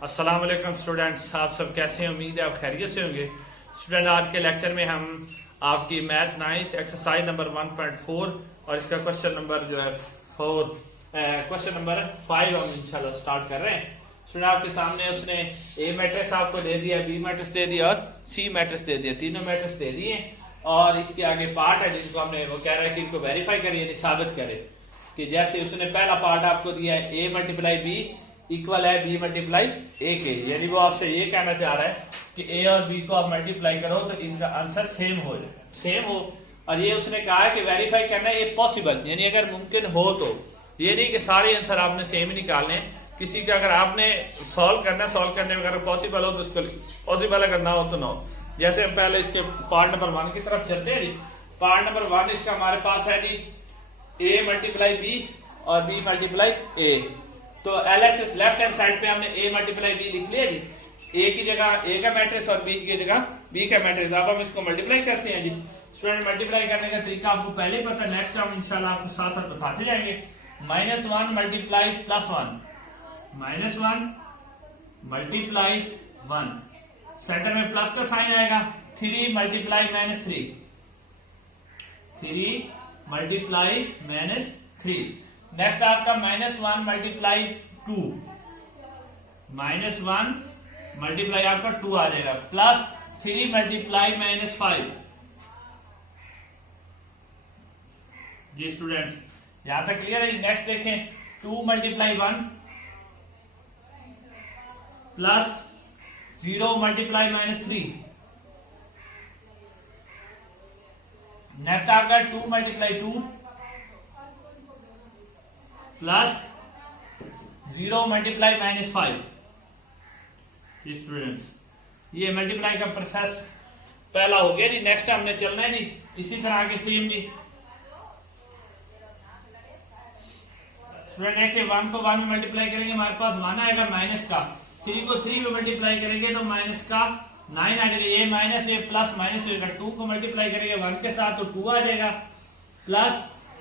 अस्सलाम वालेकुम स्टूडेंट्स, आप सब कैसे हैं? उम्मीद है आप खैरियत से होंगे। स्टूडेंट, आज के लेक्चर में हम आपकी मैथ 9th एक्सरसाइज नंबर 1.4 और इसका क्वेश्चन नंबर जो है 4 क्वेश्चन नंबर 5 हम इंशाल्लाह स्टार्ट कर रहे हैं। स्टूडेंट, आपके सामने उसने ए मैट्रिक्स आपको दे दिया, बी मैट्रिक्स दे दिया और सी मैट्रिक्स दे दिया, तीनों मैट्रिक्स दे दिए और इसके आगे पार्ट है जिनको हमने वो कह रहा है कि इनको वेरीफाई करिए, यानी साबित करे कि जैसे उसने पहला पार्ट आपको दिया है ए मल्टीप्लाई बी इक्वल है बी मल्टीप्लाई ए के, यानी वो आपसे ये कहना चाह रहा है कि ए और बी को आप मल्टीप्लाई करो तो इनका आंसर सेम हो जाए, सेम हो। और ये उसने कहा है कि वेरीफाई करना है ये पॉसिबल, यानी अगर मुमकिन हो तो, ये नहीं कि सारे आंसर आपने सेम ही निकालने। किसी का अगर आपने सॉल्व करना है, सॉल्व करने में अगर पॉसिबल हो तो उसको पॉसिबल, अगर ना हो तो ना हो। जैसे हम पहले इसके पार्ट नंबर 1 की तरफ चलते हैं जी। पार्ट नंबर 1 इसका हमारे पास है जी ए मल्टीप्लाई बी और बी मल्टीप्लाई ए। तो LHS लेफ्ट हैंड साइड पे हमने a मल्टीप्लाई बी लिख लिया जी, a की जगह a का मैट्रिक्स और b की जगह b का मैट्रिक्स। अब हम इसको मल्टीप्लाई करते हैं जी। स्टूडेंट, मल्टीप्लाई करने का तरीका आपको पहले ही पता है, नेक्स्ट हम इंशाल्लाह आपको साथ साथ बताते जाएंगे। -1 मल्टीप्लाई +1, -1 मल्टीप्लाई 1, सेंटर में प्लस का साइन आएगा। 3 मल्टीप्लाई -3, 3 मल्टीप्लाई -3। नेक्स्ट आपका -1 मल्टीप्लाई 2, -1 मल्टीप्लाई आपका 2 आ जाएगा, प्लस 3 मल्टीप्लाई -5। जी स्टूडेंट्स, यहां तक क्लियर है। नेक्स्ट देखें, 2 मल्टीप्लाई 1 प्लस 0 मल्टीप्लाई -3। नेक्स्ट आपका 2 मल्टीप्लाई 2 प्लस 0 मल्टीप्लाई -5। स्टूडेंट्स, ये मल्टीप्लाई का प्रोसेस पहला हो गया जी। नेक्स्ट हमने चलना है जी इसी तरह आगे सेम जी। स्टूडेंट देखिए, 1 को 1 में मल्टीप्लाई करेंगे हमारे पास 1 आएगा माइनस का, 3 को 3 में मल्टीप्लाई करेंगे तो माइनस का 9 आ जाएगा, ये माइनस ये प्लस माइनस होगा। 2 को मल्टीप्लाई करेंगे 1 के साथ तो 2 आ जाएगा, प्लस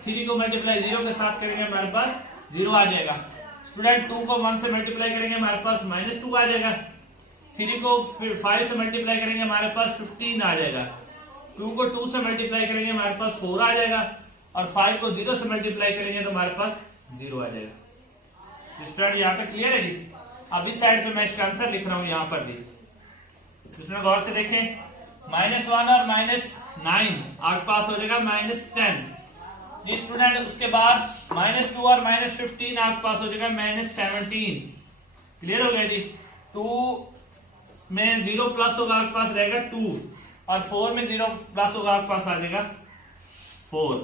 3 को मल्टीप्लाई 0 के साथ करेंगे हमारे पास 0 आ जाएगा। स्टूडेंट, 2 को 1 से मल्टीप्लाई करेंगे हमारे पास -2 आ जाएगा। 3 को 5 से मल्टीप्लाई करेंगे हमारे पास 15 आ जाएगा। 2 को 2 से मल्टीप्लाई करेंगे हमारे पास 4 आ जाएगा और 5 को 0 से मल्टीप्लाई करेंगे तो हमारे पास 0 आ जाएगा। स्टूडेंट, यहाँ तक क्लियर है जी। अब इस साइड पे मैं इसका आंसर लिख रहा हूँ यहाँ पर भी, इसमें गौर से देखें। -1 और -9 आपके पास हो जाएगा -10 जी। स्टूडेंट, उसके बाद -2 और -15 आपके पास हो जाएगा -17। क्लियर हो गया जी। 2 में 0 प्लस होगा आपके पास रहेगा 2 और 4 में 0 प्लस होगा आपके पास आ जाएगा 4।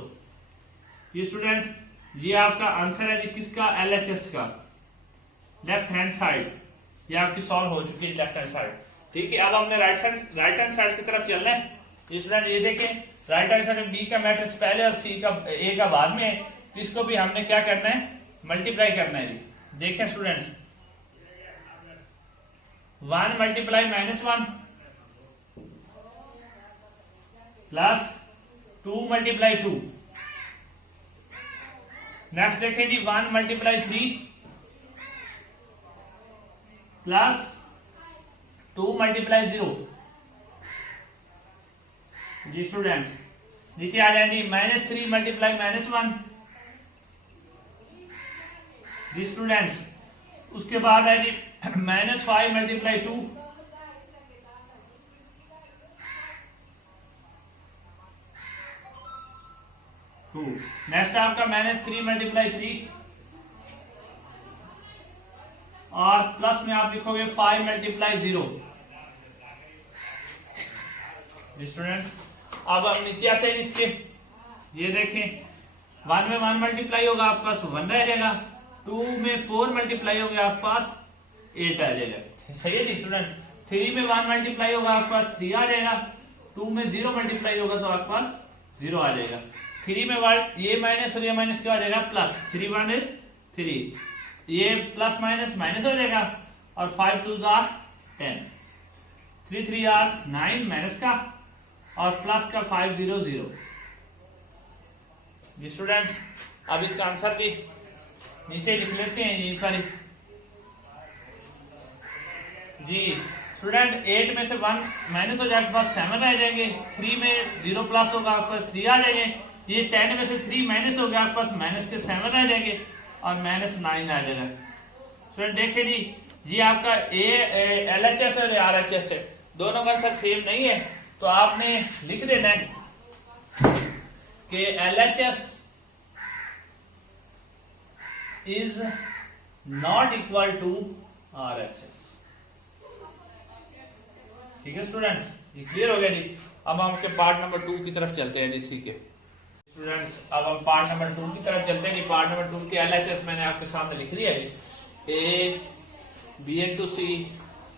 ये स्टूडेंट, ये आपका आंसर है जी किसका? LHS का, लेफ्ट हैंड साइड। ये आपकी सॉल्व हो चुकी है लेफ्ट हैंड साइड। ठीक है, अब हमने राइट हैंड साइड की तरफ चलना है। स्टूडेंट, ये देखें, राइट हैंड साइड में बी का मैट्रिक्स पहले और सी का ए का बाद में है, तो इसको भी हमने क्या करना है? मल्टीप्लाई करना है जी। देखें students, 1 multiply -1 plus 2 multiply 2। Next देखें जी, 1 मल्टीप्लाई 3 प्लस 2 मल्टीप्लाई 0। जी स्टूडेंट्स, नीचे आ जाए जी -3 मल्टीप्लाई -1। जी स्टूडेंट्स, उसके बाद है जी -5 मल्टीप्लाई 2 नेक्स्ट आपका -3 मल्टीप्लाई 3 और प्लस में आप लिखोगे 5 मल्टीप्लाई 0। स्टूडेंट्स, अब हम नीचे आते हैं इसके। ये देखें, 1 में 1 मल्टीप्लाई होगा आपके पास 1 रह जाएगा, 2 में 4 मल्टीप्लाई होगा आपके पास 8 आ जाएगा। सही है जी स्टूडेंट। 3 में 1 मल्टीप्लाई होगा आपके पास 3 आ जाएगा, 2 में 0 मल्टीप्लाई होगा तो आपके पास 0 आ जाएगा। 3 में 1 ये माइनस और ये माइनस क्या आ जाएगा? प्लस। 3 1 इज 3, ये प्लस माइनस माइनस हो जाएगा और 5 2 आर 10, 3 3 आर 9 माइनस का और प्लस का 5 0 0। स्टूडेंट्स, अब इसका आंसर जी नीचे लिख लेते हैं यहीं पर। जी स्टूडेंट 8 में से 1 माइनस हो जाएगा, पास 7 रह जाएंगे, 3 में 0 प्लस होगा आपके पास 3 आ जाएंगे, ये 10 में से 3 माइनस हो गया आपके पास माइनस के 7 रह जाएंगे और माइनस 9 आ जाएगा। स्टूडेंट देखिए जी आपका एल एच एस और आर एच एस है, दोनों का आंसर सेम नहीं है, तो आपने लिख देना है कि L H S is not equal to R H S. ठीक है स्टूडेंट्स, ये क्लियर हो गया जी। अब हम आपके पार्ट नंबर 2 की तरफ चलते हैं इसी के स्टूडेंट्स। अब हम पार्ट नंबर 2 की तरफ चलते हैं। पार्ट नंबर 2 के एलएचएस मैंने आपके सामने लिख दिया है, ए बी एन टू सी,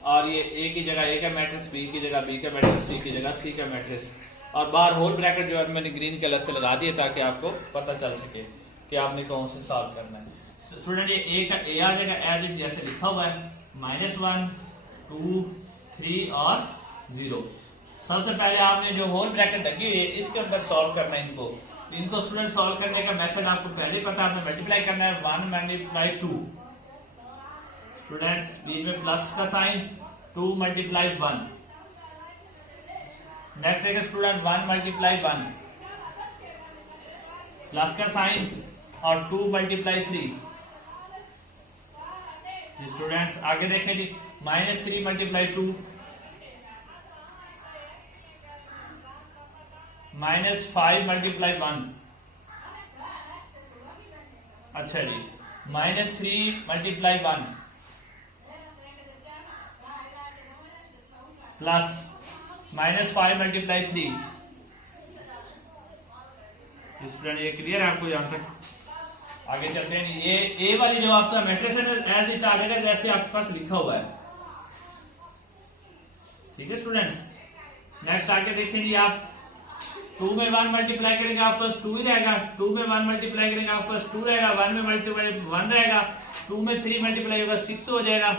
और ये ए की जगह ए का मैट्रिक्स, बी की जगह बी का मैट्रिक्स, सी की जगह सी का मैट्रिक्स, और बाहर होल ब्रैकेट जो है मैंने ग्रीन कलर से लगा दिया ताकि आपको पता चल सके कि आपने कौन से सॉल्व करना है। स्टूडेंट ये ए का ए आ जाएगा एज इट जैसे लिखा हुआ है, -1 2 3 और 0। सबसे पहले आपने जो होल ब्रैकेट लगी हुई है इसके अंदर सॉल्व करना है इनको स्टूडेंट सॉल्व करने का मेथड आपको पहले पता है, आपने मल्टीप्लाई करना है 1 मल्टीप्लाई 2 स्टूडेंट्स, बीच में प्लस का साइन, 2 मल्टीप्लाई 1, नेक्स्ट देखिए स्टूडेंट 1 मल्टीप्लाई 1 प्लस का साइन और 2 मल्टीप्लाई 3। स्टूडेंट्स आगे देखें जी -3 मल्टीप्लाई 2 -5 मल्टीप्लाई 1, अच्छा जी -3 मल्टीप्लाई 1 प्लस -5 मल्टीप्लाई 3। स्टूडेंट ये क्लियर है आपको यहाँ तक? आगे चलते हैं। ये ए वाली जो आपका मैट्रिक्स है एज इट आ जाएगा जैसे आपके पास लिखा हुआ है। ठीक है स्टूडेंट्स, नेक्स्ट आगे देखें जी आप 2 में 1 मल्टीप्लाई करेंगे आपके पास 2 ही रहेगा, 2 में 1 मल्टीप्लाई करेंगे आपके पास 2 रहेगा, 1 में मल्टीप्लाई 1 रहेगा, 2 में 3 मल्टीप्लाई होगा 6 हो जाएगा,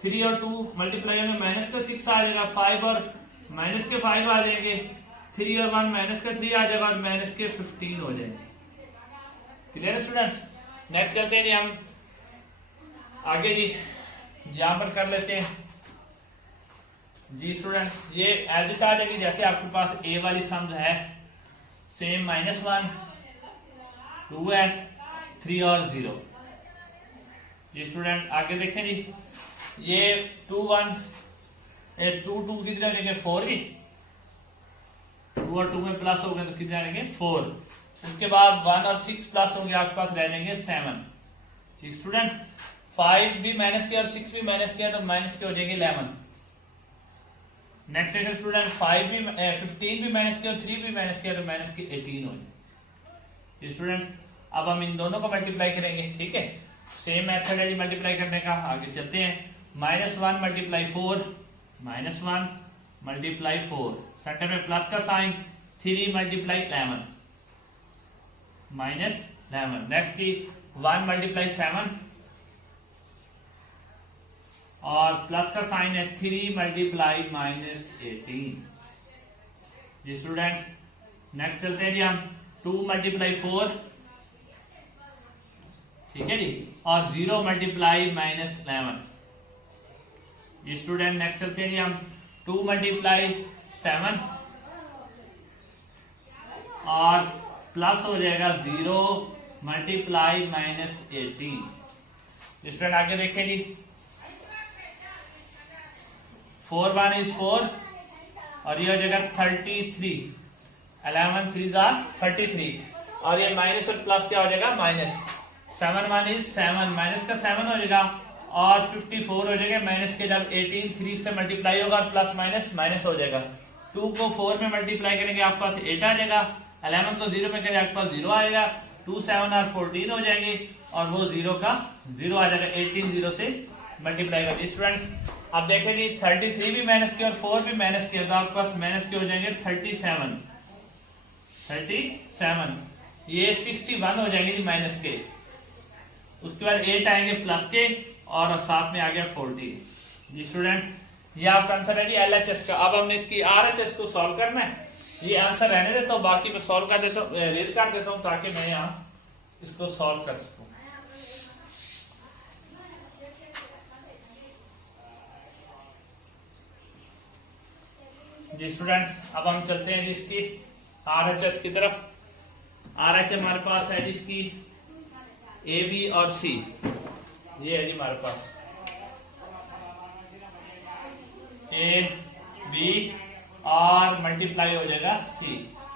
3 और 2 मल्टीप्लाई होंगे माइनस का 6 आ जाएगा, 5 और माइनस के 5 आ जाएंगे, 3 और 1 माइनस का 3 आ जाएगा और माइनस के 15 हो जाएंगे। क्लियर है स्टूडेंट्स? नेक्स्ट चलते हैं जी हम आगे जी, यहां पर कर लेते हैं जी स्टूडेंट्स। ये एज इट आ जाएगी जैसे आपके पास ए वाली सम्स है सेम, -1 2 है, 3 और 0 जी। स्टूडेंट आगे देखें जी, ये 2 1 2 2 कितने रहेंगे 4 ही, 2 और 2 में प्लस हो गए तो कितने रहेंगे 4। उसके बाद 1 और 6 प्लस होंगे आपके पास रह जाएंगे 7। ठीक स्टूडेंट, 5 भी माइनस के और 6 भी माइनस के तो माइनस के हो जाएंगे 11। नेक्स्ट है स्टूडेंट 15 भी माइनस के और 3 भी माइनस के तो माइनस के 18 हो जाएंगे। स्टूडेंट्स अब हम इन दोनों को मल्टीप्लाई करेंगे। ठीक है, सेम मेथड है मल्टीप्लाई करने का। आगे चलते हैं, -1 मल्टीप्लाई 4, -1 मल्टीप्लाई 4, सेंटर में प्लस का साइन, 3 मल्टीप्लाई 11 -11। नेक्स्ट की 1 मल्टीप्लाई 7 और प्लस का साइन है 3 मल्टीप्लाई -18 जी। स्टूडेंट्स नेक्स्ट चलते हैं जी हम 2 मल्टीप्लाई 4, ठीक है जी, और 0 मल्टीप्लाई -11 जी। स्टूडेंट नेक्स्ट चलते हैं जी हम 2 मल्टीप्लाई 7 और प्लस हो जाएगा 0 मल्टीप्लाई -18। स्टूडेंट आगे देखें जी, 4 1 इज 4 और ये हो जाएगा 33, 11 3 33 और ये माइनस और प्लस क्या हो जाएगा माइनस, 7 1 इज 7, माइनस का 7 हो जाएगा और 54 हो जाएगा। माइनस के जब 18 3 से मल्टीप्लाई होगा और प्लस माइनस माइनस हो जाएगा। 2 को 4 में मल्टीप्लाई करेंगे आपके पास 8 आ जाएगा, 11 को 0 में करेंगे आपके पास 0 आएगा, 2 7 और 14 हो जाएंगे और वो 0 का 0 आ जाएगा। 18 0 से मल्टीप्लाई करिए। स्टूडेंट्स अब देखें जी 33 भी माइनस के और 4 भी माइनस के, तो आपके पास माइनस के हो जाएंगे 37, ये 61 हो जाएंगे जी माइनस के। उसके बाद 8 आएंगे प्लस के और साथ में आ गया 40 जी। स्टूडेंट ये आपका आंसर है जी LHS का। अब हमने इसकी RHS को सॉल्व करना है। ये आंसर रहने देता हूँ, बाकी मैं सॉल्व कर देता हूँ, रीड कर देता हूँ ताकि मैं यहाँ इसको सॉल्व कर सकूँ। जी स्टूडेंट्स, अब हम चलते हैं जिसकी RHS की तरफ। RHS हमारे पास है जिसकी A, B और C, ये है जी हमारे पास A, B और मल्टीप्लाई हो जाएगा C।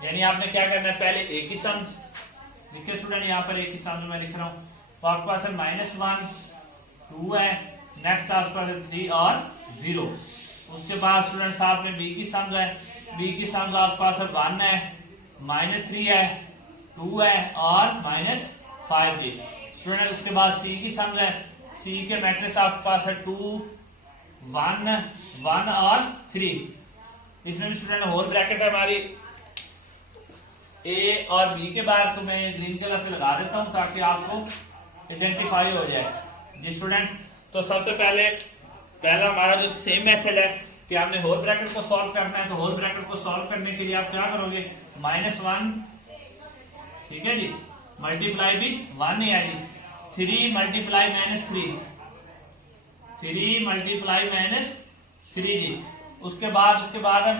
यानी आपने क्या करना है, पहले A की सम्स देखिए स्टूडेंट, यहाँ पर A की सम्स मैं लिख रहा हूँ, तो आपके पास है -1 2 है, नेक्स्ट आपके पास है 3 और 0। उसके बाद स्टूडेंट साथ में B की सम्स है, B की सम्स आपके पास है 1 है, -3 है, 2 है और -5 जी स्टूडेंट। उसके बाद C की सम्स है, C के मैट्रिक्स आपके पास है 2 1 1 और 3। इसमें भी स्टूडेंट होल ब्रैकेट है हमारी A और B के बाहर, तो मैं ग्रीन कलर से लगा देता हूं ताकि आपको आइडेंटिफाई हो जाए जी स्टूडेंट। तो सबसे पहला हमारा जो सेम मेथड है कि आपने होल ब्रैकेट को सॉल्व करना है, तो होल ब्रैकेट को सॉल्व करने के लिए आप क्या करोगे, -1 ठीक है जी, मल्टीप्लाई भी 1 ही है जी, 3 मल्टीप्लाई -3 3 मल्टीप्लाई -3 जी। उसके बाद है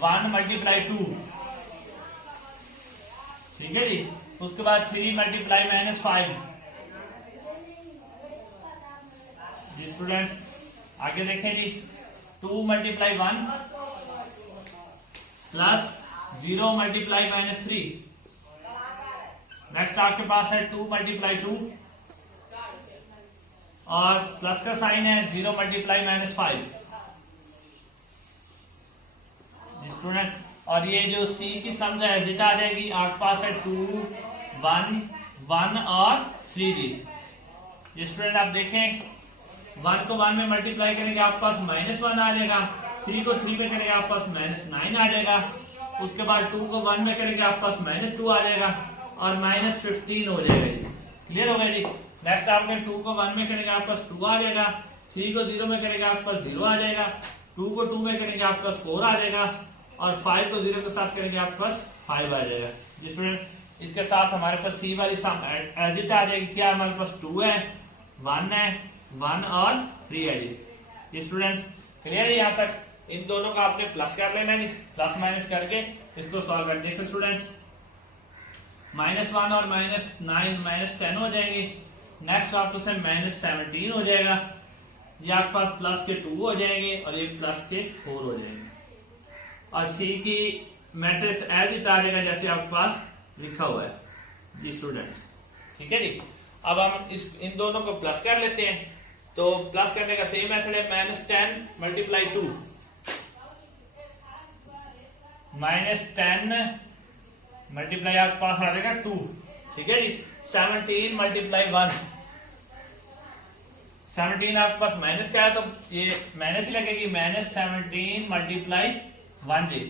-1 मल्टीप्लाई 2 ठीक है जी। उसके बाद 3 मल्टीप्लाई -5 जी स्टूडेंट्स। आगे देखें जी, 2 मल्टीप्लाई 1 प्लस 0 मल्टीप्लाई -3। नेक्स्ट आपके पास है 2 मल्टीप्लाई 2 और प्लस का साइन है 0 मल्टीप्लाई -5 स्टूडेंट। और ये जो C की सम है एज इट आ जाएगी, आपके पास है 2 1 1 और 3 जी स्टूडेंट। आप देखें 1 को 1 में मल्टीप्लाई करेंगे आपके पास -1 आ जाएगा, 3 को 3 में करेंगे आपके पास -9 आ जाएगा। उसके बाद 2 को 1 में करेंगे आपके पास -2 आ जाएगा और -15 हो जाएगा जी। क्लियर हो गया जी। नेक्स्ट आपके 2 को 1 में करेंगे आपके पास 2 आ जाएगा, 3 को 0 में करेंगे आपके पास 0 आ जाएगा, 2 को 2 में करेंगे आपके पास 4 आ जाएगा और 5 को 0 के साथ करेंगे आपके पास 5 आ जाएगा जी स्टूडेंट। इसके साथ हमारे पास C वाली सम एज इट आ जाएगी, क्या हमारे पास 2 है 1 है 1 और 3 है जी स्टूडेंट्स। क्लियर है यहाँ तक। इन दोनों का आपने प्लस कर लेना है, प्लस माइनस करके इसको सॉल्व कर देखो स्टूडेंट्स। -1 और -9 -10 हो जाएंगे। नेक्स्ट आपके से -17 हो जाएगा, ये आपके पास प्लस के 2 हो जाएंगे और ये प्लस के 4 हो जाएंगे। और C की मैट्रिक्स एज इट आ जाएगा जैसे आपके पास लिखा हुआ है जी स्टूडेंट्स। ठीक है जी। अब हम इन दोनों को प्लस कर लेते हैं, तो प्लस करने का सेम मेथड है, -10 मल्टीप्लाई 2 -10 मल्टीप्लाई आपके पास आ जाएगा 2 ठीक है जी। 17 मल्टीप्लाई 1 17 आपके पास माइनस का है तो ये माइनस ही लगेगी, -17 मल्टीप्लाई 1 जी।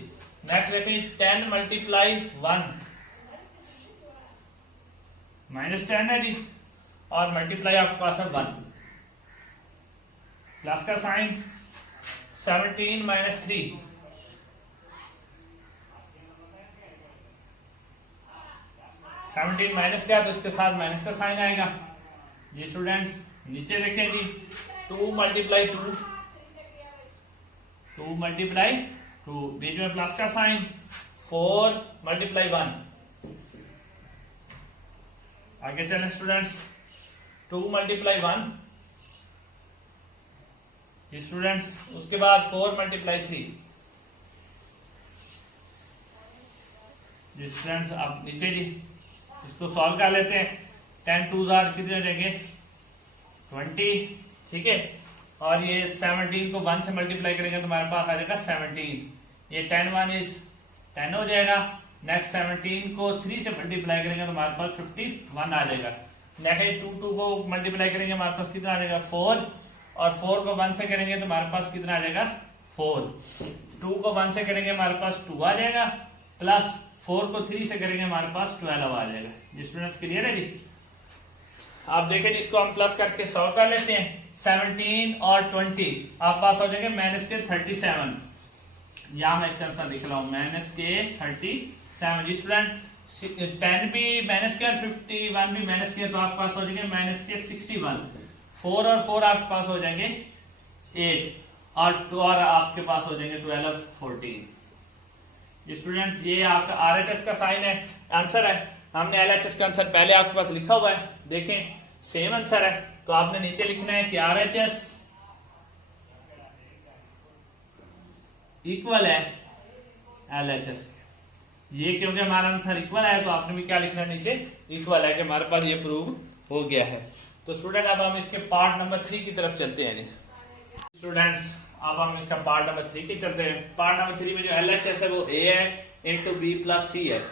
नेक्स्ट देखिए 10 मल्टीप्लाई 1 -10 है जी और मल्टीप्लाई आपके पास है 1 प्लस का साइन 17 -3 17 माइनस का तो इसके साथ माइनस का साइन आएगा जी स्टूडेंट्स। नीचे देखें जी 2 मल्टीप्लाई 2 2 मल्टीप्लाई 2 बीच में प्लस का साइन 4 मल्टीप्लाई 1। आगे चलें स्टूडेंट्स 2 मल्टीप्लाई 1 जी स्टूडेंट्स। उसके बाद 4 मल्टीप्लाई 3 जी स्टूडेंट्स। अब नीचे जी इसको सॉल्व कर लेते हैं। 10 2 कितने हो जाएंगे 20 ठीक है। और ये 17 को 1 से मल्टीप्लाई करेंगे तो हमारे पास आ जाएगा 17। ये 10 1 इज 10 हो जाएगा। नेक्स्ट 17 को 3 से मल्टीप्लाई करेंगे तो हमारे पास 51 आ जाएगा। नेक्स्ट 2 को मल्टीप्लाई करेंगे हमारे पास कितना आ जाएगा 4 और 4 को 1 से करेंगे तो हमारे पास कितना आ जाएगा 4। 2 को 1 से करेंगे हमारे पास 2 आ जाएगा प्लस 4 को 3 से करेंगे हमारे पास 12 आ जाएगा। ये स्टूडेंट्स क्लियर है जी। आप देखें जी इसको हम प्लस करके सॉल्व कर लेते हैं। 17 और 20 आप पास हो जाएंगे -37। यहां मैं इसका आंसर लिख रहा हूं -37 जी स्टूडेंट। 10 भी माइनस किया 51 भी माइनस किया तो आपके पास हो जाएंगे -61। 4 और 4 आपके पास हो जाएंगे 8 और आपके पास हो जाएंगे 12 14। स्टूडेंट्स ये आपका आरएचएस का साइन है, आंसर है। हमने एलएचएस का आंसर पहले आपके पास लिखा हुआ है, देखें सेम आंसर है। तो आपने नीचे लिखना है कि आरएचएस इक्वल है एलएचएस। ये क्योंकि हमारा आंसर इक्वल है तो आपने भी क्या लिखना है नीचे, इक्वल है, कि हमारे पास ये प्रूव हो गया है। तो स्टूडेंट अब हम इसके पार्ट नंबर 3 की तरफ चलते हैं। स्टूडेंट्स अब हम इसका पार्ट नंबर 3 की चलते हैं। पार्ट नंबर 3 में जो एलएचएस है वो ए है इंटू बी प्लस सी है।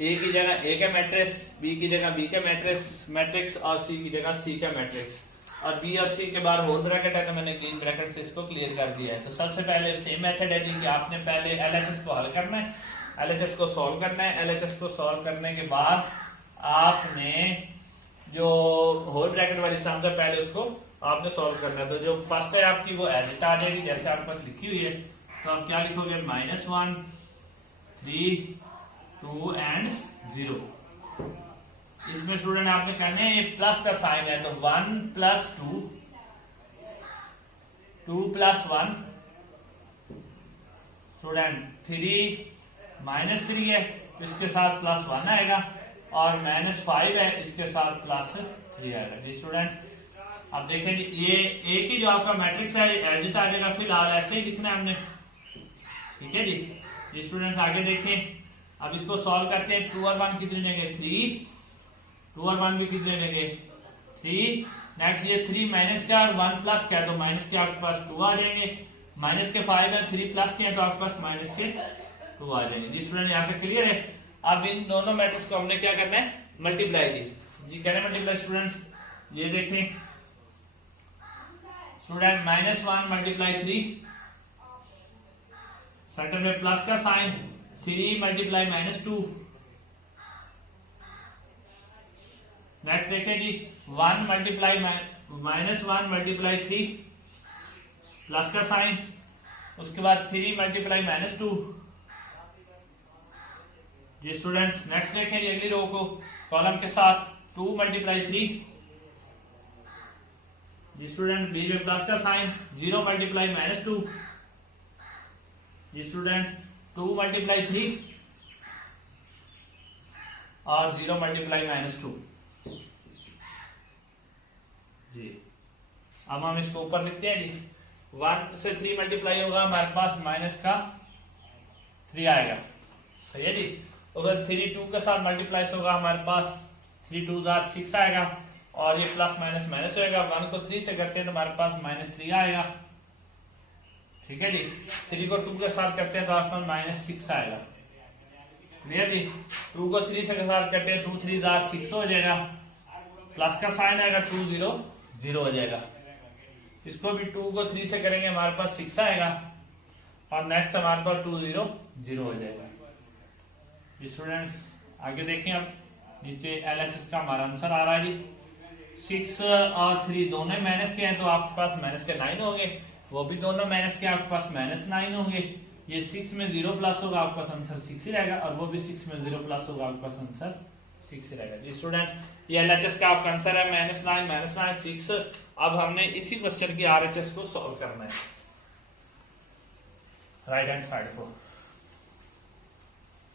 ए की जगह ए का मैट्रिक्स, बी की जगह बी का मैट्रिक्स और सी की जगह सी का मैट्रिक्स, और बी और सी के बाद होल ब्रैकेट है तो मैंने ग्रीन ब्रैकेट से इसको क्लियर कर दिया है। तो सबसे पहले सेम मेथड है जी कि आपने पहले एलएचएस को हल करना है, एलएचएस को सॉल्व करना है। एलएचएस को सॉल्व करने के बाद आपने जो होल ब्रैकेट वाली सम है पहले उसको आपने सॉल्व करना है। तो जो फर्स्ट है आपकी वो एज इट आ जाएगी जैसे आपके पास लिखी हुई है। तो आप क्या लिखोगे, -1 3 2 एंड 0। इसमें स्टूडेंट आपने कहने हैं ये प्लस का साइन है तो 1 + 2 2 + 1 स्टूडेंट 3 -3 है तो इसके साथ +1 आएगा, और -5 है इसके साथ +3 आएगा जी। स्टूडेंट अब देखें जी ये ए की जो आपका मैट्रिक्स है एज इट आ जाएगा, फिलहाल ऐसे ही लिखना है हमने, ठीक है जी। स्टूडेंट आगे देखें, अब इसको सॉल्व करते हैं। 2 और 1 कितने देंगे 3, 2 और 1 भी कितने देंगे 3। नेक्स्ट ये 3 माइनस का और 1 प्लस का है तो माइनस के आपके पास 2 आ जाएंगे, माइनस के 5 है, 3 प्लस के हैं तो आपके पास माइनस के 2 आ जाएंगे जी। स्टूडेंट यहाँ तक क्लियर है। अब इन दोनों मैट्रिक्स को हमने क्या करना है, मल्टीप्लाई जी कह रहे हैं मल्टीप्लाई। स्टूडेंट्स ये देखें स्टूडेंट -1 × 3, सेंटर में प्लस का साइन, 3 × -2। नेक्स्ट देखें जी 1 × 3 प्लस का साइन, उसके बाद 3 × -2 जी। स्टूडेंट्स नेक्स्ट देखें जी अगली रो को कॉलम के साथ 2 × 3 जी। स्टूडेंट बीच में प्लस का साइन, 0 × -2 जी। स्टूडेंट्स 2 × 3 और 0 × -2 जी। अब हम इसको ऊपर लिखते हैं जी। 1 से 3 मल्टीप्लाई होगा हमारे पास -3 आएगा, सही है जी। अगर 3 2 के साथ मल्टीप्लाई होगा हमारे पास 3 2 6 आएगा, और ये प्लस माइनस माइनस होएगा। 1 को 3 से करते हैं तो हमारे पास -3 आएगा, ठीक है जी। 3 को 2 के साथ करते हैं तो आपके पास -6 आएगा, क्लियर जी। 2 को 3 से के साथ करते हैं 2 3 6 हो जाएगा, प्लस का साइन आएगा 2 0 0 हो जाएगा। इसको भी 2 को 3 से करेंगे हमारे पास 6 आएगा, और नेक्स्ट हमारे पास 2 0 0 हो जाएगा। स्टूडेंट्स आगे देखें, अब नीचे एलएचएस का हमारा आंसर आ रहा है जी। 6 और 3 दोनों माइनस के हैं तो आपके पास माइनस के 9 होंगे, वो भी दोनों माइनस के आपके पास -9 होंगे। ये 6 में 0 प्लस होगा आपका आंसर 6 ही रहेगा, और वो भी 6 में 0 प्लस होगा आपका आंसर 6 ही रहेगा जी। स्टूडेंट ये एलएचएस का आपका आंसर है -9 6। अब हमने इसी क्वेश्चन की आरएचएस को सॉल्व करना है राइट हैंड साइड को।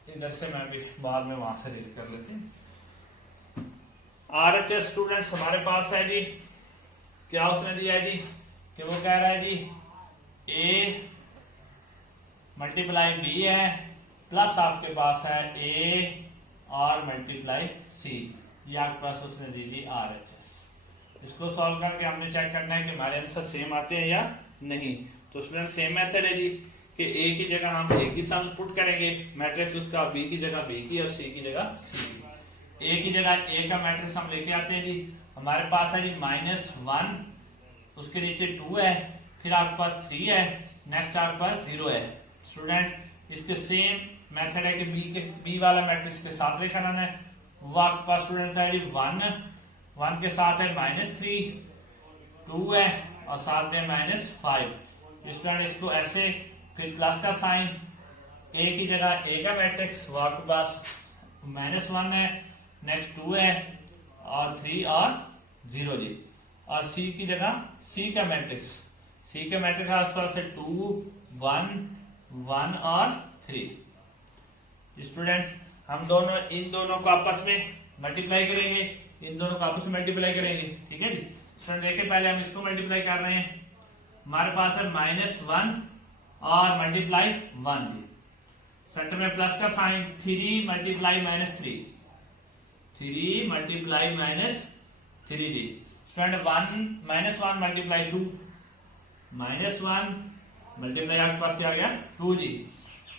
इधर से मैं भी बाद में वहां से रीड कर लेते हैं। आरएचएस स्टूडेंट्स हमारे पास है जी, क्या उसने दिया है जी कि वो कह रहा है जी A × B है प्लस आपके पास है A और × C, ये आपके पास उसने दी जी आरएचएस। इसको सॉल्व करके हमने चेक करना है कि हमारे आंसर सेम आते हैं या नहीं। तो स्टूडेंट सेम मेथड है जी कि A की जगह हम A की सम पुट करेंगे, मैट्रिक्स उसका B की जगह B की और C की जगह C की। A की जगह A का मैट्रिक्स हम लेके आते हैं जी। हमारे पास है जी -1, उसके नीचे 2 है, फिर आपके पास 3 है, नेक्स्ट आपके पास 0 है। स्टूडेंट इसके सेम मेथड है कि B वाला मैट्रिक्स के साथ लेकर आना है। वो आपके पास स्टूडेंट है जी 1 के साथ है -3, 2 है और साथ में -5। स्टूडेंट इसको ऐसे, फिर प्लस का साइन, A की जगह A का मैट्रिक्स वो आपके पास -1 है, नेक्स्ट 2 है और 3 और 0 जी, और C की जगह C का मैट्रिक्स। सी के मैट्रिक्स आसपास है 2 1 1 और 3। स्टूडेंट्स हम दोनों इन दोनों को आपस में मल्टीप्लाई करेंगे, इन दोनों को आपस में मल्टीप्लाई करेंगे, ठीक है जी। स्टूडेंट देखिए पहले हम इसको मल्टीप्लाई कर रहे हैं, हमारे पास है -1 और मल्टीप्लाई 1 जी। सेंटर में प्लस का साइन, 3 मल्टीप्लाई -3, 3 मल्टीप्लाई -3 जी। स्टूडेंट 1 -1 मल्टीप्लाई 2, -1 मल्टीप्लाई आपके पास क्या आ गया 2 जी,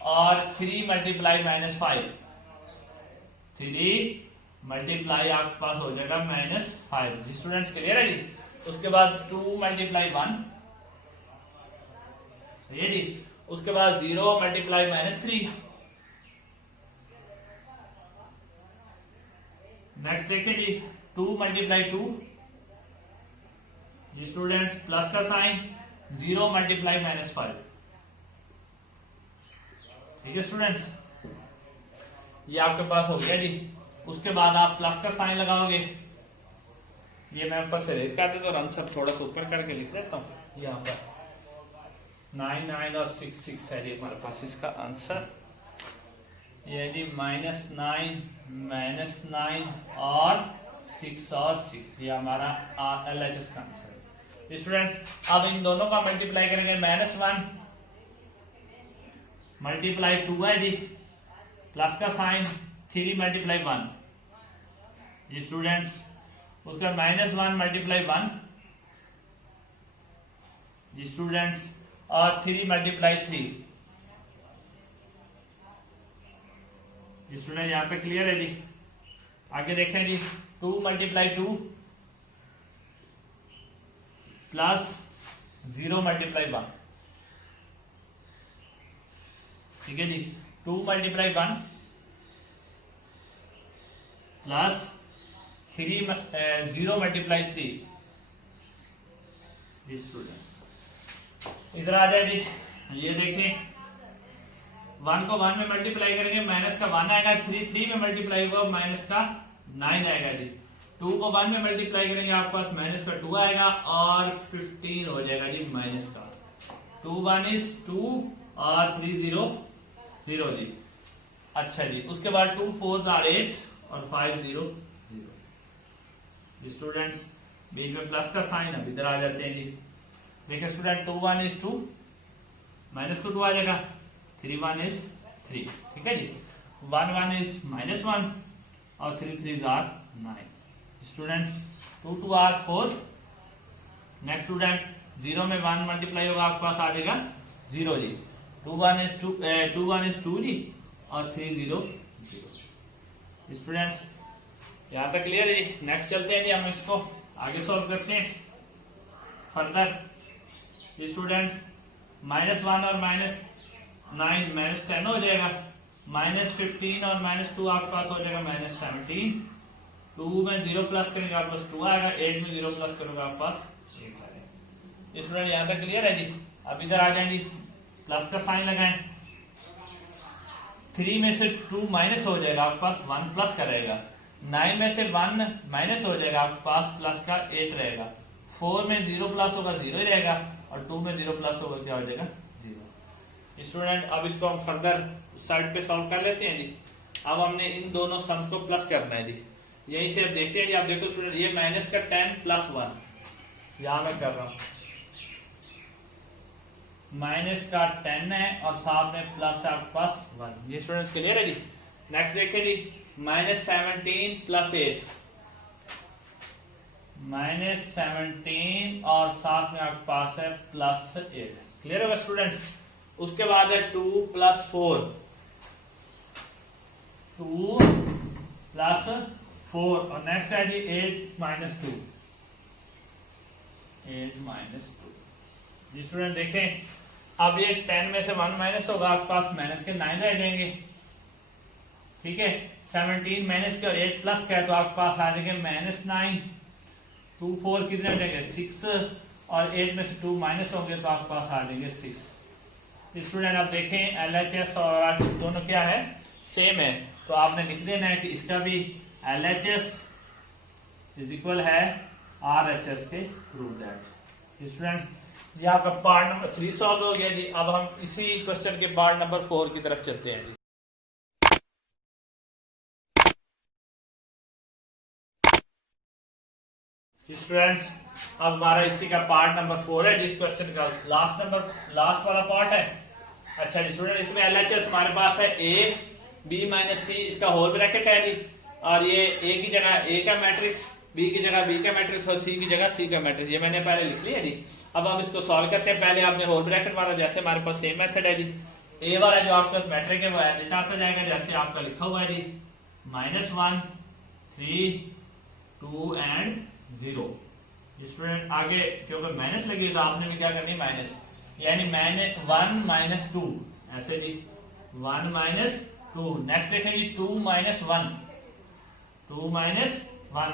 और 3 मल्टीप्लाई -5, 3 मल्टीप्लाई आपके पास हो जाएगा -5 जी। स्टूडेंट्स क्लियर है जी। उसके बाद 2 मल्टीप्लाई 1, सही है जी। उसके बाद 0 मल्टीप्लाई -3। नेक्स्ट देखिए जी 2 मल्टीप्लाई 2 जी। स्टूडेंट्स प्लस का साइन, 0 मल्टीप्लाई -5, ठीक है स्टूडेंट्स, ये आपके पास हो गया जी। उसके बाद आप प्लस का साइन लगाओगे, ये मैं ऊपर से रेज कर देता हूँ और आंसर थोड़ा सा ऊपर करके लिख देता हूँ। यहाँ पर 9 9 और 6 6 है जी हमारे पास इसका आंसर, ये जी -9 और 6 ये हमारा LHS का आंसर है। स्टूडेंट्स अब इन दोनों का मल्टीप्लाई करेंगे, -1 मल्टीप्लाई 2 है जी, प्लस का साइन 3 मल्टीप्लाई 1 जी। स्टूडेंट्स उसका -1 मल्टीप्लाई 1 जी। स्टूडेंट्स और 3 मल्टीप्लाई 3 जी। स्टूडेंट यहां तक क्लियर है जी। आगे देखें जी 2 मल्टीप्लाई 2 प्लस 0 मल्टीप्लाई 1, ठीक है जी। 2 मल्टीप्लाई 1 प्लस 0 मल्टीप्लाई 3 जी। स्टूडेंट्स इधर आ जाए जी, ये देखिए 1 को 1 में मल्टीप्लाई करेंगे, माइनस का 1 आएगा, 3 में मल्टीप्लाई होगा, माइनस का 9 आएगा जी। 2 को 1 में मल्टीप्लाई करेंगे आपके पास माइनस का 2 आएगा और 15 हो जाएगा जी माइनस का। 2 1 is 2 और 3 0 0 जी। अच्छा जी, उसके बाद 2 4 are 8 और 5 0 0। स्टूडेंट्स बीच में प्लस का साइन, अब इधर आ जाते हैं जी। देखिए स्टूडेंट 2 1 is 2, माइनस को 2 आ जाएगा, 3 1 is 3, ठीक है जी। 1 1 is -1 और 3 3 are 9। Students 2 2 are 4। Next student 0 में 1 मल्टीप्लाई होगा आपके पास आ जाएगा 0 जी। 2 1 is 2 जी और 3 0 0। स्टूडेंट्स यहाँ तक क्लियर है जी। नेक्स्ट चलते हैं जी, हम इसको आगे सॉल्व करते हैं फर्दर। स्टूडेंट्स -1 और -9 -10 हो जाएगा, -15 और -2 आपके पास हो जाएगा -17। 2 में 0 प्लस करेंगे आपके पास 2 आएगा, 8 में 0 प्लस करोगे आपके पास 8 आएगा। स्टूडेंट यहाँ तक क्लियर है जी। अब इधर आ जाएंगे, प्लस का साइन लगाएं, 3 में से 2 माइनस हो जाएगा आपके पास 1 प्लस का रहेगा, 9 में से 1 माइनस हो जाएगा आपके पास प्लस का 8 रहेगा, 4 में 0 प्लस होगा 0 ही रहेगा और 2 में 0 प्लस होगा क्या हो जाएगा 0। स्टूडेंट अब इसको हम फर्दर साइड पे सॉल्व कर लेते हैं जी। अब हमने इन दोनों सम्स को प्लस करना है जी। यहीं से अब देखते हैं जी। आप देखो स्टूडेंट ये माइनस का 10 प्लस 1 यहां मैं कर रहा हूं, माइनस का 10 है और साथ में प्लस है आपके पास 1। ये स्टूडेंट्स क्लियर है जी। नेक्स्ट देखिए जी -17 प्लस 8, -17 और साथ में आपके पास है प्लस 8। क्लियर होगा स्टूडेंट्स। उसके बाद है 2 प्लस 4, 2 प्लस 4 और नेक्स्ट है जी 8 माइनस 2, 8 माइनस 2। जी स्टूडेंट देखें अब ये 10 में से 1 माइनस होगा आपके पास माइनस के 9 रह जाएंगे, ठीक है। 17 माइनस के और 8 प्लस का है तो आपके पास आ जाएंगे -9, 2 4 कितने हो जाएंगे 6 और 8 में से 2 माइनस होंगे तो आपके पास आ जाएंगे 6। स्टूडेंट आप देखें LHS और दोनों क्या है सेम है, तो आपने लिख देना है कि इसका भी LHS इज इक्वल है RHS के, प्रूव दैट। स्टूडेंट ये आपका पार्ट नंबर 3 सॉल्व हो गया जी। अब हम इसी क्वेश्चन के पार्ट नंबर 4 की तरफ चलते हैं जी। स्टूडेंट्स अब हमारा इसी का पार्ट नंबर 4 है जिस क्वेश्चन का लास्ट वाला पार्ट है। अच्छा जी स्टूडेंट, इसमें एलएचएस हमारे पास है ए बी माइनस सी, इसका होल ब्रैकेट है जी, और ये ए की जगह ए का मैट्रिक्स, बी की जगह बी का मैट्रिक्स और सी की जगह सी का मैट्रिक्स, ये मैंने पहले लिख लिया जी। अब हम इसको सॉल्व करते हैं। पहले आपने होल ब्रैकेट वाला जैसे हमारे पास सेम मेथड है जी, ए वाला जो आपका मैट्रिक है वो एज आता जाएगा जैसे आपका लिखा हुआ है जी, -1 3 2 एंड 0। स्टूडेंट आगे क्योंकि माइनस लगी तो आपने भी क्या करनी है माइनस, यानी मैंने 1 - 2 ऐसे जी 1 - 2। नेक्स्ट देखें जी 2 - 1 2 - 1।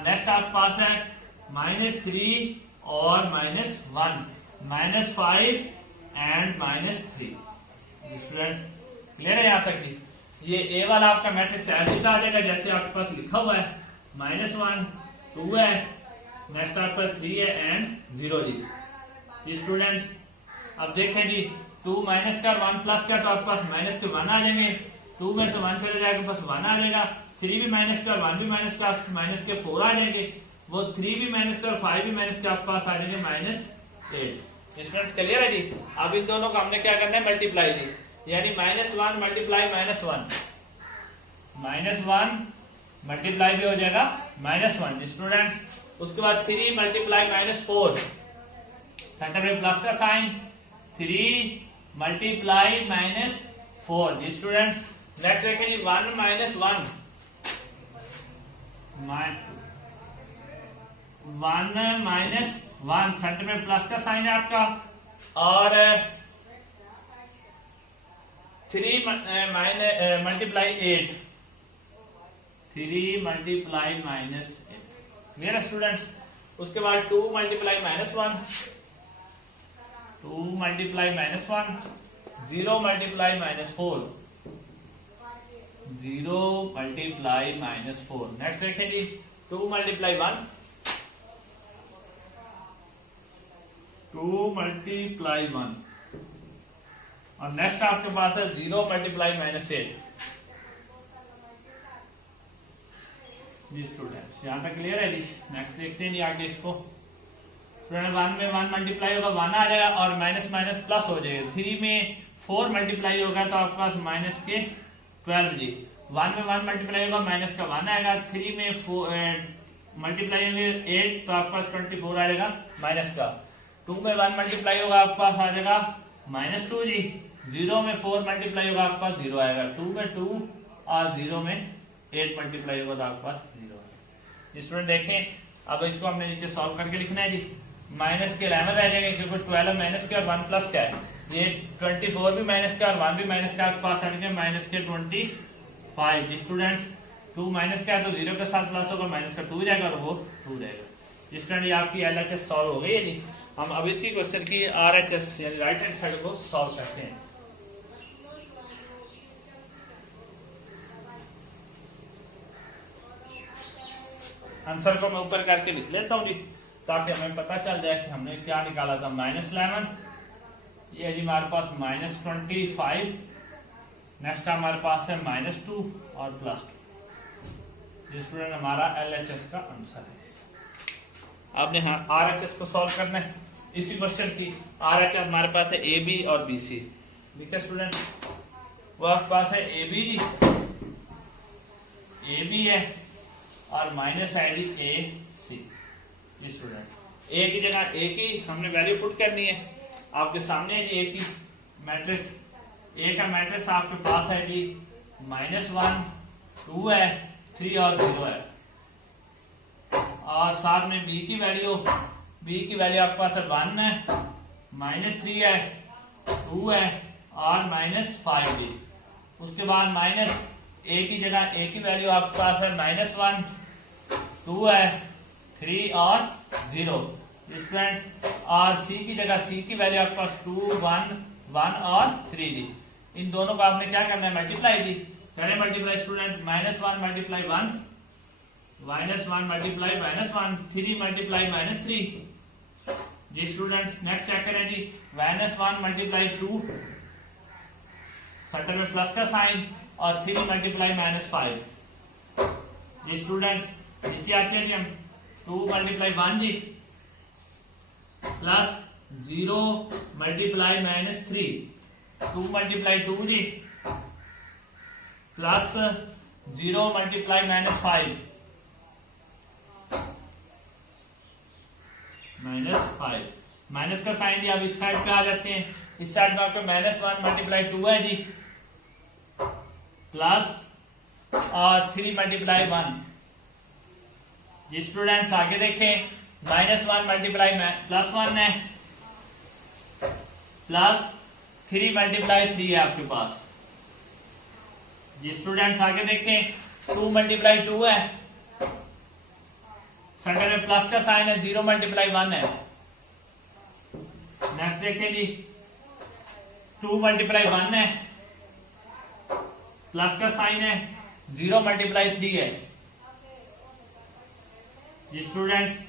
नेक्स्ट आपके पास है -3 और -1 -5 एंड -3। स्टूडेंट्स क्लियर है यहाँ तक जी। ये ए वाला आपका मैट्रिक्स ऐसे आ जाएगा जैसे आपके पास लिखा हुआ है, -1 2 है, नेक्स्ट आपका 3 है एंड 0 जी। स्टूडेंट्स अब देखें जी 2 माइनस का 1 प्लस का तो आपके पास माइनस के 1 आ जाएंगे, 2 में से 1 चले जाएगा बस 1 आ जाएगा, 3 भी माइनस का 1 भी माइनस का माइनस के 4 आ जाएंगे, वो 3 भी माइनस का और 5 भी माइनस के आपके पास आ जाएंगे -8। स्टूडेंट्स क्लियर है जी। अब इन दोनों को हमने क्या करना है मल्टीप्लाई जी, यानी -1 मल्टीप्लाई -1 मल्टीप्लाई भी हो जाएगा -1। स्टूडेंट्स उसके बाद 3 मल्टीप्लाई -4, सेंटर में प्लस का साइन, 3 मल्टीप्लाई -4 जी। स्टूडेंट्स नेक्स्ट देखें जी 1 - 1 1 सेंटर में प्लस का साइन है आपका, और 3 मल्टीप्लाई 8 3 मल्टीप्लाई -8। क्लियर है स्टूडेंट्स। उसके बाद 2 multiply -1 2 multiply -1 0 multiply -4 0 multiply -4। Next देखें जी 2 मल्टीप्लाई 1 2 मल्टीप्लाई 1, और नेक्स्ट आपके पास है 0 मल्टीप्लाई -8 जी। स्टूडेंट्स यहाँ तक क्लियर है जी। नेक्स्ट देखते हैं जी आगे इसको। स्टूडेंट 1 में 1 मल्टीप्लाई होगा 1 आ जाएगा और माइनस माइनस प्लस हो जाएगा। 3 में 4 मल्टीप्लाई होगा तो आपके पास माइनस के 12 जी। 1 में 1 मल्टीप्लाई होगा माइनस का 1 आएगा, 3 में मल्टीप्लाई होंगे 8 तो आपके पास 24 आ जाएगा माइनस का। 2 में 1 मल्टीप्लाई होगा आपके पास आ जाएगा -2 जी। 0 में 4 मल्टीप्लाई होगा आपके पास 0 आएगा, 2 में 2 और 0 में 8 मल्टीप्लाई होगा तो आपके पास 0 है। स्टूडेंट देखें अब इसको हमने नीचे सॉल्व करके लिखना है जी। माइनस के 11 रह जाएंगे क्योंकि 12 माइनस का और 1 प्लस का है, ये 24 भी माइनस का और 1 भी माइनस का आपके पास आ जाएंगे माइनस के 25 जी। स्टूडेंट्स 2 माइनस का है तो 0 के साथ प्लस होगा, माइनस का 2 जाएगा और वो 2 रहेगा। स्टूडेंट ये आपकी LHS सॉल्व हो गई है जी। हम अब इसी क्वेश्चन की RHS यानी राइट हैंड साइड को सॉल्व करते हैं। आंसर को मैं ऊपर करके लिख लेता हूँ जी ताकि हमें पता चल जाए कि हमने क्या निकाला था। -11 ये जी हमारे पास -25, नेक्स्ट हमारे पास है -2 और +2। स्टूडेंट हमारा LHS का आंसर है। आपने हाँ RHS को सॉल्व करना है इसी क्वेश्चन की। RHS हमारे पास है AB और BC। ठीक है स्टूडेंट, वो आपके पास है AB जी, AB है और माइनस है जी AC। स्टूडेंट A की जगह A की हमने वैल्यू पुट करनी है। आपके सामने है जी A की मैट्रिक्स, A का मैट्रिक्स आपके पास है जी -1 2 है, 3 और 0 है, और साथ में B की वैल्यू आपके पास है 1 है, -3 है, 2 है और -5 जी। उसके बाद माइनस A की जगह A की वैल्यू आपके पास है -1 2 है, 3 और 0। स्टूडेंट और C की जगह C की वैल्यू आपके पास 2 1 और 3 जी। इन दोनों को आपने क्या करना है मल्टीप्लाई जी। करें multiply student, -1 multiply 1 -1 multiply -1, 3 multiply -3, जी स्टूडेंट्स नेक्स्ट चेक करें जी, -1 मल्टीप्लाई 2, सेंटर में प्लस का साइन, और 3 मल्टीप्लाई -5। जी स्टूडेंट्स नीचे आते हैं जी हम, 2 मल्टीप्लाई 1 जी, प्लस 0 मल्टीप्लाई -3, 2 मल्टीप्लाई 2 जी, प्लस 0 मल्टीप्लाई -5, -5। माइनस का साइन जी अब इस साइड पे आ जाते हैं, इस साइड में आपका -1 मल्टीप्लाई 2 है जी, प्लस और 3 मल्टीप्लाई 1। जी स्टूडेंट्स आगे देखें, -1 मल्टीप्लाई +1 है, प्लस 3 मल्टीप्लाई 3 है आपके पास। जी स्टूडेंट्स आगे देखें, 2 मल्टीप्लाई 2 है, सेंटर में प्लस का साइन है, 0 मल्टीप्लाई 1 है। नेक्स्ट देखें जी, 2 मल्टीप्लाई 1 है, प्लस का साइन है, 0 मल्टीप्लाई 3 है। जी स्टूडेंट्स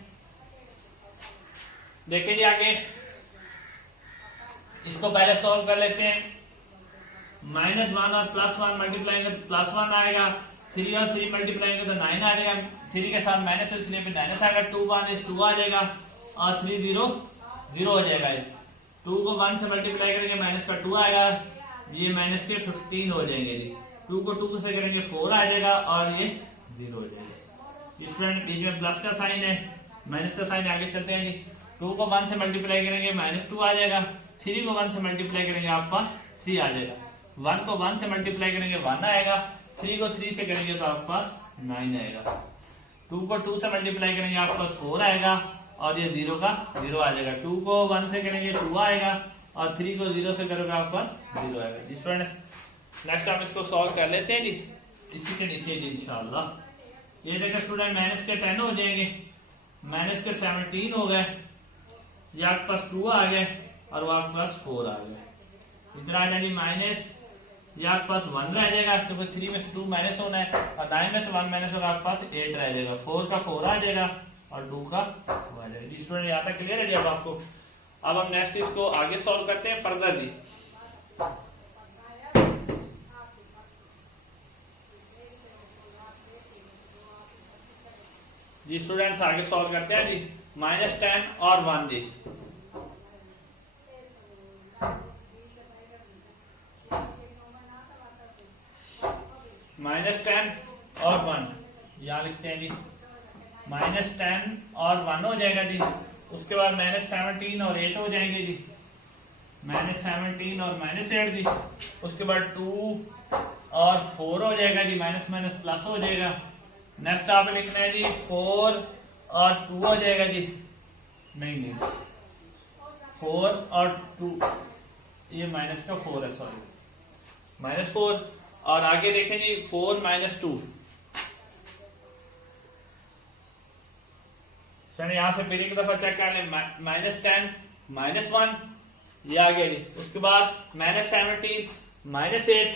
देखिए जी आगे, इसको पहले सॉल्व कर लेते हैं। -1 और +1 मल्टीप्लाई करेंगे तो +1 आएगा, 3 और 3 मल्टीप्लाई करेंगे तो 9 आ जाएगा, 3 के साथ माइनस है इसलिए फिर माइनस आएगा, 2 1 is 2 आ जाएगा, और 3 0 0 हो जाएगा। 2 को 1 से मल्टीप्लाई करेंगे माइनस का 2 आएगा, ये माइनस के 15 हो जाएंगे जी। 2 को 2 से करेंगे 4 आ जाएगा, और ये 0 हो जाएगा। स्टूडेंट बीच में प्लस का साइन है, माइनस का साइन, आगे चलते हैं जी। 2 को 1 से मल्टीप्लाई करेंगे -2 आ जाएगा, 3 को 1 से मल्टीप्लाई करेंगे आपके पास 3 आ जाएगा, 1 को 1 से मल्टीप्लाई करेंगे 1 आएगा, 3 को 3 से करेंगे तो आपके पास 9 आएगा, 2 को 2 से मल्टीप्लाई करेंगे आपके पास 4 आएगा, और ये 0 का 0 आ जाएगा, 2 को 1 से करेंगे 2 आएगा, और 3 को 0 से करोगे आपके पास 0 आएगा। जी स्टूडेंट्स नेक्स्ट हम इसको सॉल्व कर लेते हैं जी, इसी के नीचे जी इंशाल्लाह। ये देखो स्टूडेंट, माइनस के 10 हो जाएंगे, माइनस के 17 हो गए, ये आपके पास 2 आ गए, और वो आपके पास 4 आ गए। इधर आ जाएगी माइनस, ये आपके पास 1 रह जाएगा, क्योंकि 3 में से 2 माइनस होना है, और 9 में से 1 माइनस होगा, आपके पास 8 रह जाएगा, 4 का 4 आ जाएगा, और 2 का 2 आ जाएगा। स्टूडेंट यहाँ तक क्लियर है जी अब आपको। अब हम नेक्स्ट इसको आगे सॉल्व करते हैं फर्दर जी। जी स्टूडेंट्स आगे सॉल्व करते हैं जी, -10 और 1 जी। -10 और 1 यहाँ लिखते हैं जी, -10 और 1 हो जाएगा जी। उसके बाद -17 और 8 हो जाएंगे जी, -17 और -8 जी। उसके बाद 2 और 4 हो जाएगा जी, माइनस माइनस प्लस हो जाएगा। नेक्स्ट आप लिखना है जी 4 और 2 हो जाएगा जी, नहीं 4 और 2, ये माइनस का 4 है, सॉरी -4, और आगे देखें जी 4 - 2। चलिए यहाँ से फिर एक दफा चेक कर लें, -10 -1 ये आ गया जी। उसके बाद -17 -8,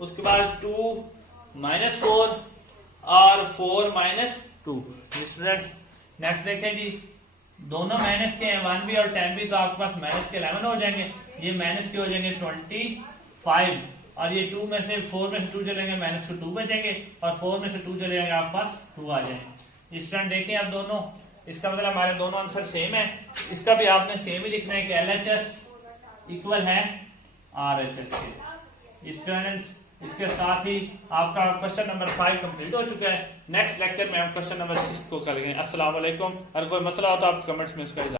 उसके बाद 2 -4 और 4 -2। स्टूडेंट्स नेक्स्ट देखें जी, दोनों माइनस के हैं, 1 भी और 10 भी, तो आपके पास माइनस के 11 हो जाएंगे, ये माइनस के हो जाएंगे 25, और ये 2 में से 4 में से 2 चलेंगे, माइनस के 2 बचेंगे, और 4 में से 2 चले जाएंगे, आपके पास 2 आ जाएंगे। स्टूडेंट देखें आप दोनों, इसका मतलब हमारे दोनों आंसर सेम है। इसका भी आपने सेम ही लिखना है कि LHS इक्वल है RHS के। स्टूडेंट्स इसके साथ ही आपका क्वेश्चन नंबर 5 कंप्लीट हो चुका है। नेक्स्ट लेक्चर में हम क्वेश्चन नंबर 6 को करेंगे। अस्सलाम वालेकुम। अगर कोई मसला हो तो आप कमेंट्स में इसका